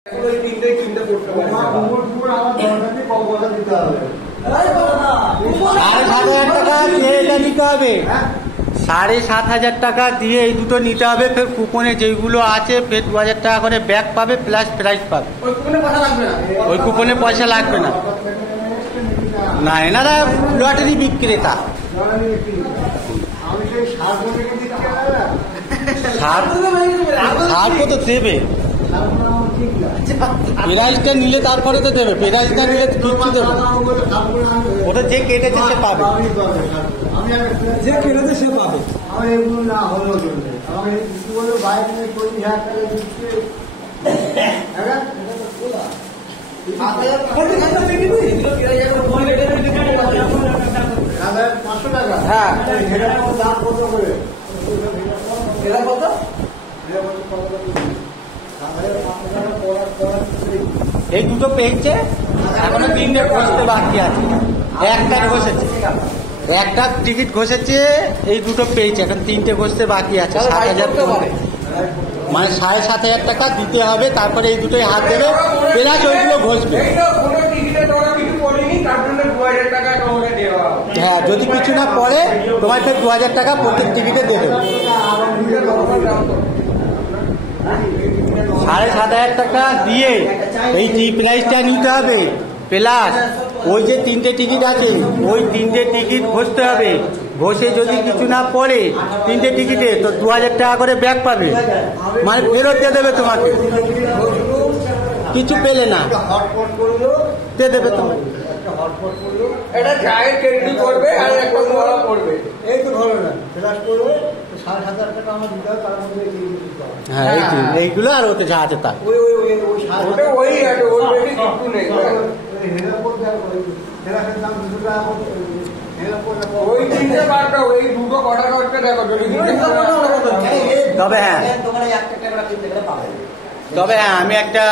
7,500 টাকা দিয়ে এই দুটো নিতে হবে। ফের কুপনে যেগুলো আছে ফের 2000 টাকা করে ব্যাগ পাবে প্লাস প্রাইজ পাবে। ওই কুপনে পয়সা লাগবে না। না, এনারা লটারি বিক্রেতা। সার কত দেবে? প্রাইজটা নিলে তারপরে তো দেবে, প্রাইজটা নিলে কিচ্ছু দেবে। ওটা যে কেটেছে সে পাবে, যে কেটেছে সে পাবে। হ্যাঁ, এই দুটো পেয়েছে, এখনো 3টে ঘষতে বাকি আছে। একটা ঘষেছে, একটা টিকিট ঘষেছে, এই দুটো পেয়েছে, এখন 3টে ঘষতে বাকি আছে। 7,000 মানে 7,500 টাকা দিতে হবে, তারপরে এই দুটোই হাত দেবে, প্লাস ওইগুলো ঘষবে। হ্যাঁ, যদি কিছু না পড়ে তোমার ফের 2000 টাকা প্রত্যেক টিকিটে দেবে। 7,500 টাকা দিয়ে এই প্রাইসটা নিতে হবে, প্লাস ওই যে 3টে টিকিট আছে, ওই 3টে টিকিট ঘষতে হবে। ঘষে যদি কিছু না পড়ে 3টে টিকিটে, তো 2000 টাকা করে ব্যাগ পাবে, মানে ফেরত দিয়ে দেবে তোমাকে। কিছু পেলে না দিয়ে দেবে তোমার। হ্যাঁ, এইগুলো আর ওতে যা আছে তা। তবে হ্যাঁ, আমি একটা